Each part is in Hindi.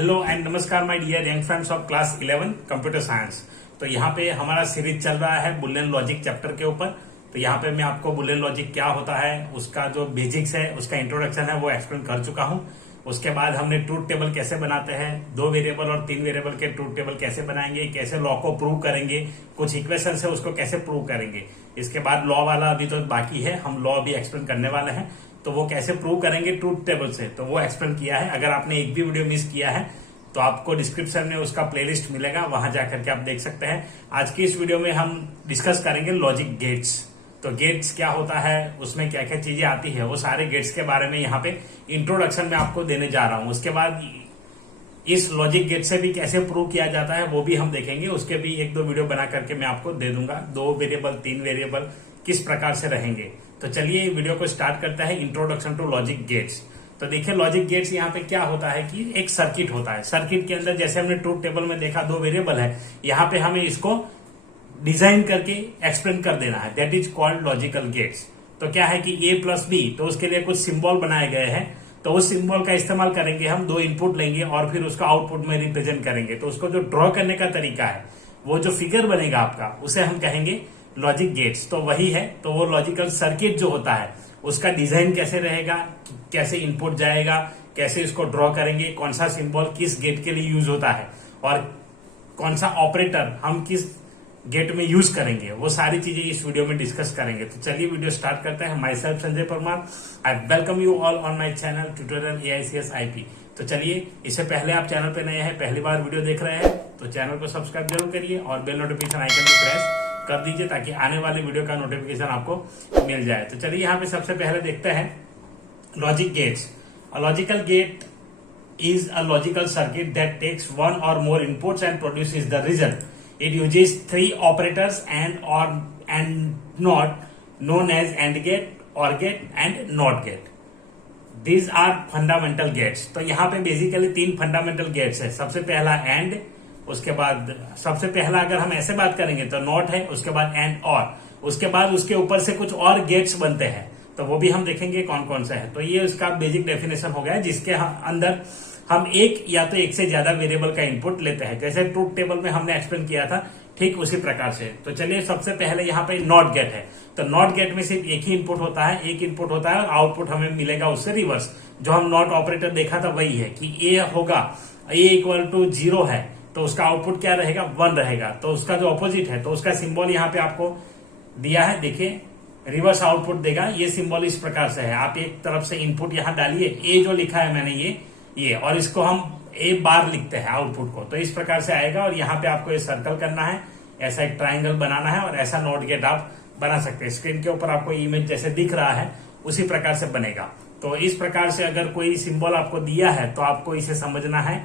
हेलो एंड नमस्कार my dear young friends of class 11 computer science. तो यहाँ पे हमारा सीरीज चल रहा है बुलियन लॉजिक चैप्टर के ऊपर। तो यहाँ पे मैं आपको बुलियन लॉजिक क्या होता है, उसका जो बेसिक्स है, उसका इंट्रोडक्शन है, वो एक्सप्लेन कर चुका हूँ। उसके बाद हमने ट्रूथ टेबल कैसे बनाते हैं, 2 वेरिएबल और 3 वेरिएबल के ट्रूथ टेबल कैसे बनाएंगे, कैसे लॉ को प्रूव करेंगे, कुछ इक्वेशन है उसको कैसे प्रूव करेंगे। इसके बाद लॉ वाला अभी तो बाकी है, हम लॉ भी एक्सप्लेन करने वाले हैं। तो वो कैसे प्रूव करेंगे ट्रूथ टेबल से, तो वो एक्सप्लेन किया है। अगर आपने एक भी वीडियो मिस किया है तो आपको डिस्क्रिप्शन में उसका प्लेलिस्ट मिलेगा, वहां जाकर के आप देख सकते हैं। आज की इस वीडियो में हम डिस्कस करेंगे लॉजिक गेट्स। तो गेट्स क्या होता है, उसमें क्या क्या चीजें आती है, वो सारे गेट्स के बारे में यहाँ पे इंट्रोडक्शन में आपको देने जा रहा हूं। उसके बाद इस लॉजिक गेट से भी कैसे प्रूव किया जाता है वो भी हम देखेंगे। उसके भी 1-2 वीडियो बना करके मैं आपको दे दूंगा। 2 वेरिएबल 3 वेरिएबल किस प्रकार से रहेंगे। तो चलिए वीडियो को स्टार्ट करता है, इंट्रोडक्शन टू लॉजिक गेट्स। तो देखिए लॉजिक गेट्स यहाँ पे क्या होता है कि एक सर्किट होता है। सर्किट के अंदर जैसे हमने ट्रूथ टेबल में देखा 2 वेरिएबल है, यहाँ पे हमें इसको डिजाइन करके एक्सप्लेन कर देना है, that is called logical gates. तो क्या है कि a प्लस बी, तो उसके लिए कुछ सिंबल बनाए गए हैं। तो उस सिंबल का इस्तेमाल करेंगे हम, 2 इनपुट लेंगे और फिर उसका आउटपुट में रिप्रेजेंट करेंगे। तो उसको जो ड्रॉ करने का तरीका है, वो जो फिगर बनेगा आपका, उसे हम कहेंगे लॉजिक गेट्स। तो वही है, तो वो लॉजिकल सर्किट जो होता है उसका डिजाइन कैसे रहेगा, कैसे इनपुट जाएगा, कैसे इसको ड्रॉ करेंगे, कौन सा सिंबल किस गेट के लिए यूज होता है और कौन सा ऑपरेटर हम किस गेट में यूज करेंगे, वो सारी चीजें इस वीडियो में डिस्कस करेंगे। तो चलिए वीडियो स्टार्ट करते हैं। My self Sanjay Parmar, I welcome you all on my channel tutorial AICS IP। तो चलिए, इससे पहले आप चैनल पे नए हैं, पहली बार वीडियो देख रहे हैं, तो चैनल को सब्सक्राइब जरूर करिए और बेल नोटिफिकेशन आइकन को प्रेस कर दीजिए ताकि आने वाले वीडियो का नोटिफिकेशन आपको मिल जाए। तो चलिए यहाँ पे सबसे पहले देखते हैं logic gates. A logical gate is a logical circuit that takes one or more inputs and produces the result. It uses 3 operators and not known as AND gate, OR gate and NOT gate. These are fundamental gates. तो यहाँ पे बेसिकली 3 फंडामेंटल गेट्स है। सबसे पहला AND, उसके बाद सबसे पहला अगर हम ऐसे बात करेंगे तो NOT है, उसके बाद AND OR, उसके बाद उसके ऊपर से कुछ और गेट्स बनते हैं। तो वो भी हम देखेंगे कौन कौन सा है। तो ये उसका बेसिक डेफिनेशन हो गया है, जिसके अंदर हम एक या तो एक से ज्यादा वेरिएबल का इनपुट लेते हैं। जैसे ट्रूथ टेबल में हमने एक्सप्लेन किया था, ठीक उसी प्रकार से। तो चलिए सबसे पहले यहाँ पे नॉट गेट है। तो नॉट गेट में सिर्फ एक ही इनपुट होता है, एक इनपुट होता है और आउटपुट हमें मिलेगा उससे रिवर्स। जो हम नॉट ऑपरेटर देखा था वही है कि ए होगा, ए इक्वल टू 0 है तो उसका आउटपुट क्या रहेगा, 1 रहेगा। तो उसका जो ऑपोजिट है, तो उसका सिंबल यहाँ पे आपको दिया है, देखिए रिवर्स आउटपुट देगा। ये सिंबल इस प्रकार से है। आप एक तरफ से इनपुट यहाँ डालिए, ए जो लिखा है मैंने ये और इसको हम ए बार लिखते हैं आउटपुट को, तो इस प्रकार से आएगा। और यहाँ पे आपको ये सर्कल करना है, ऐसा एक ट्राइंगल बनाना है और ऐसा नॉट गेट आप बना सकते हैं। स्क्रीन के ऊपर आपको इमेज जैसे दिख रहा है उसी प्रकार से बनेगा। तो इस प्रकार से अगर कोई सिंबल आपको दिया है तो आपको इसे समझना है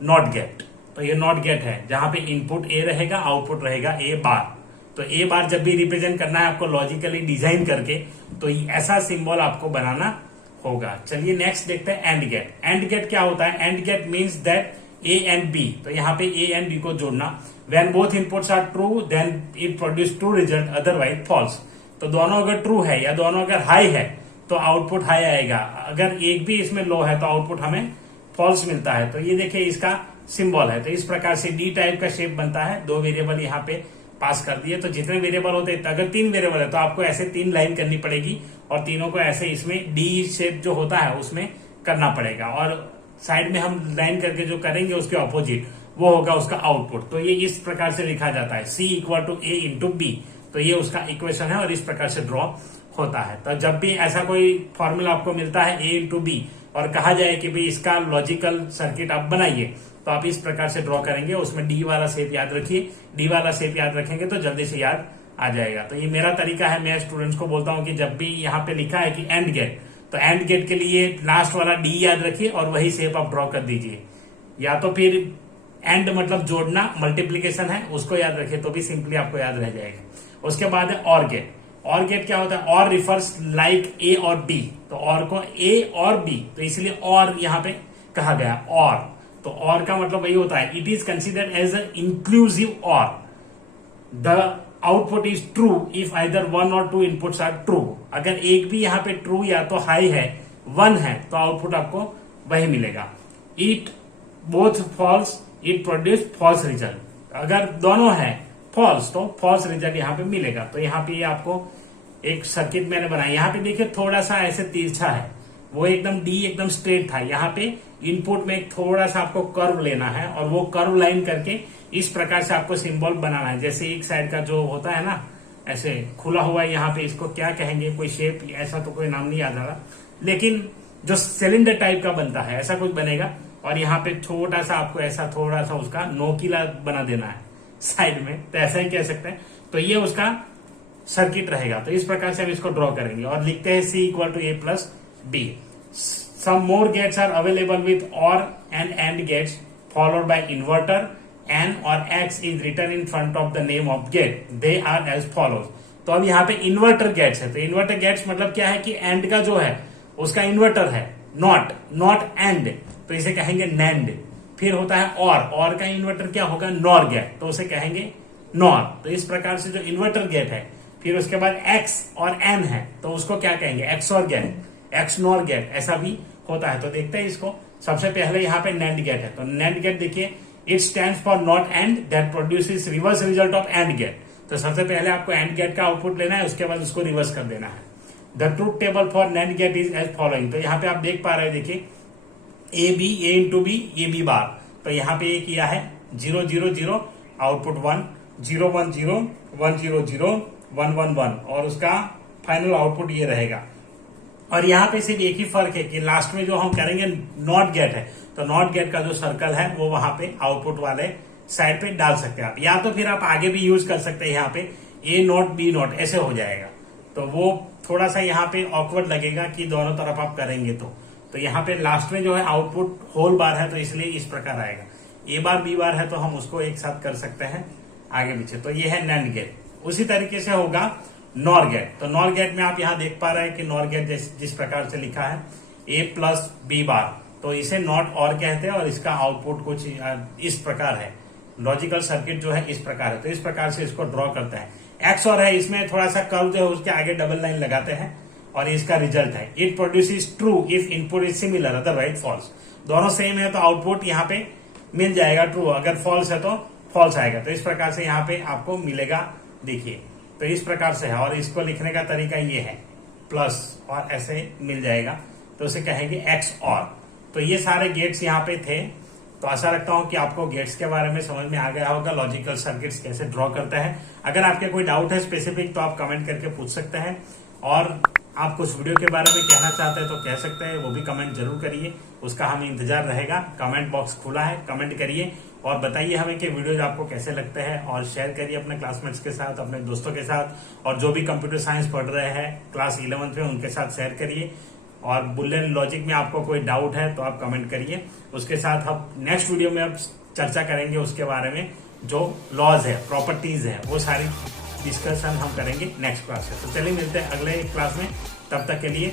नॉट गेट। तो ये नॉट गेट है जहां पे इनपुट ए रहेगा, आउटपुट रहेगा ए बार। तो ए बार जब भी रिप्रेजेंट करना है आपको लॉजिकली डिजाइन करके, तो ऐसा सिंबल आपको बनाना होगा। चलिए नेक्स्ट देखते हैं एंड गेट। एंड गेट क्या होता है, and gate means that A and B, तो यहाँ पे ए एंड बी को जोड़ना। When both inputs are true then it produce true result, otherwise false. तो दोनों अगर ट्रू है या दोनों अगर हाई है तो आउटपुट हाई आएगा, अगर एक भी इसमें लो है तो आउटपुट हमें फॉल्स मिलता है। तो ये देखिए इसका सिंबल है। तो इस प्रकार से डी टाइप का शेप बनता है। 2 वेरिएबल यहाँ पे पास कर दिए। तो जितने वेरिएबल होते हैं, अगर 3 वेरिएबल है तो आपको ऐसे 3 लाइन करनी पड़ेगी और तीनों को ऐसे इसमें डी शेप जो होता है उसमें करना पड़ेगा। और साइड में हम लाइन करके जो करेंगे उसके ऑपोजिट वो होगा उसका आउटपुट। तो ये इस प्रकार से लिखा जाता है, C equal to A into B. तो ये उसका इक्वेशन है और इस प्रकार से ड्रॉ होता है। तो जब भी ऐसा कोई फॉर्मूला आपको मिलता है A इंटू बी और कहा जाए कि भाई इसका लॉजिकल सर्किट आप बनाइए, तो आप इस प्रकार से ड्रॉ करेंगे। उसमें डी वाला शेप याद रखिए, डी वाला शेप याद रखेंगे तो जल्दी से याद आ जाएगा। तो ये मेरा तरीका है, मैं स्टूडेंट्स को बोलता हूं कि जब भी यहाँ पे लिखा है कि एंड गेट, तो एंड गेट के लिए लास्ट वाला डी याद रखिए और वही शेप आप ड्रॉ कर दीजिए। या तो फिर एंड मतलब जोड़ना, मल्टीप्लीकेशन है, उसको याद रखिए तो भी सिंपली आपको याद रह जाएगा। उसके बाद है ऑर गेट। ऑर गेट क्या होता है, ऑर रिफर्स लाइक ए और बी। तो ऑर को ए और बी, तो इसलिए ऑर यहाँ पे कहा गया ऑर। तो और का मतलब वही होता है, it is considered as a inclusive or. The output is true if either 1 और 2 इनपुट्स आर ट्रू। अगर एक भी यहाँ पे ट्रू या तो हाई है, 1 है, तो आउटपुट आपको वही मिलेगा। It both false it produce false result. अगर दोनों है फॉल्स तो फॉल्स रिजल्ट यहाँ पे मिलेगा। तो यहाँ पे आपको एक सर्किट मैंने बनाया, यहाँ पे देखिए थोड़ा सा ऐसे तिरछा है, वो एकदम डी एकदम स्ट्रेट था। यहाँ पे इनपुट में थोड़ा सा आपको कर्व लेना है और वो कर्व लाइन करके इस प्रकार से आपको सिंबल बनाना है। जैसे एक साइड का जो होता है ना ऐसे खुला हुआ है, यहाँ पे इसको क्या कहेंगे, कोई शेप ऐसा तो कोई नाम नहीं याद आ रहा, लेकिन जो सिलेंडर टाइप का बनता है ऐसा कुछ बनेगा। और यहाँ पे छोटा सा आपको ऐसा थोड़ा सा उसका नोकीला बना देना है साइड में, तो ऐसा ही कह सकते हैं। तो ये उसका सर्किट रहेगा। तो इस प्रकार से हम इसको ड्रॉ करेंगे और लिखते हैं C = A + B। Some more gates are available with OR and AND gates followed by inverter, and or X is written in front of the name of gate. They are as follows। तो अब यहाँ पे इन्वर्टर गेट्स है। तो इन्वर्टर गेट्स मतलब क्या है कि एंड का जो है उसका इन्वर्टर है, नॉट एंड, तो इसे कहेंगे नैंड। फिर होता है और का इन्वर्टर क्या होगा, नॉर गेट, तो उसे कहेंगे नॉर। तो इस प्रकार से जो इन्वर्टर गेट है, फिर उसके बाद एक्स और एन है तो उसको क्या कहेंगे, XOR gate, XNOR gate, ऐसा भी होता है। तो देखते हैं इसको। सबसे पहले यहाँ पे नैंड गेट है, तो नैंड गेट देखिए it stands for not and that produces reverse result of and gate. तो सबसे पहले आपको एंड गेट का आउटपुट लेना है, उसके बाद उसको रिवर्स कर देना है। The truth table for NAND gate is as following. तो यहाँ पे आप देख पा रहे हैं, देखिए A B, A into B, A B bar. तो यहाँ पे ये किया है 0 0 0, आउटपुट 1 0 1 0 1 0 0 1 1 1, और उसका फाइनल आउटपुट ये रहेगा। और यहाँ पे सिर्फ एक ही फर्क है कि लास्ट में जो हम करेंगे नॉट गेट है, तो नॉट गेट का जो सर्कल है वो वहां पे आउटपुट वाले साइड पे डाल सकते हैं आप, या तो फिर आप आगे भी यूज कर सकते हैं। यहाँ पे A नॉट B नॉट ऐसे हो जाएगा, तो वो थोड़ा सा यहाँ पे ऑकवर्ड लगेगा कि दोनों तरफ आप करेंगे। तो यहाँ पे लास्ट में जो है आउटपुट होल बार है, तो इसलिए इस प्रकार आएगा। A बार B बार है तो हम उसको एक साथ कर सकते हैं आगे पीछे। तो ये है नैंड गेट। उसी तरीके से होगा नॉर गेट। तो नॉर गेट में आप यहाँ देख पा रहे हैं कि नॉर गेट जिस प्रकार से लिखा है A + B बार, तो इसे नॉट और कहते हैं और इसका आउटपुट कुछ इस प्रकार है। लॉजिकल सर्किट जो है इस प्रकार है, तो इस प्रकार से इसको ड्रॉ करते हैं। एक्स और है, इसमें थोड़ा सा कर्व जो है उसके आगे डबल लाइन लगाते हैं और इसका रिजल्ट है it produces true if input is similar otherwise false. दोनों सेम है तो आउटपुट यहाँ पे मिल जाएगा ट्रू, अगर फॉल्स है तो फॉल्स आएगा। तो इस प्रकार से यहाँ पे आपको मिलेगा, देखिए तो इस प्रकार से है। और इसको लिखने का तरीका ये है प्लस और ऐसे मिल जाएगा, तो उसे कहेंगे एक्स और। तो ये सारे गेट्स यहाँ पे थे। तो आशा रखता हूं कि आपको गेट्स के बारे में समझ में आ गया होगा, लॉजिकल सर्किट्स कैसे ड्रॉ करते हैं। अगर आपके कोई डाउट है स्पेसिफिक तो आप कमेंट करके पूछ सकते हैं, और आप कुछ वीडियो के बारे में कहना चाहते हैं तो कह सकते हैं, वो भी कमेंट जरूर करिए, उसका हमें इंतजार रहेगा। कमेंट बॉक्स खुला है, कमेंट करिए और बताइए हमें कि वीडियोज आपको कैसे लगते हैं, और शेयर करिए अपने क्लासमेट्स के साथ, अपने दोस्तों के साथ, और जो भी कंप्यूटर साइंस पढ़ रहे हैं क्लास 11th में उनके साथ शेयर करिए। और बुलियन लॉजिक में आपको कोई डाउट है तो आप कमेंट करिए। उसके साथ हम नेक्स्ट वीडियो में अब चर्चा करेंगे उसके बारे में, जो लॉज है, प्रॉपर्टीज है, वो सारी डिस्कशन हम करेंगे नेक्स्ट क्लास में। तो चलिए मिलते हैं अगले क्लास में, तब तक के लिए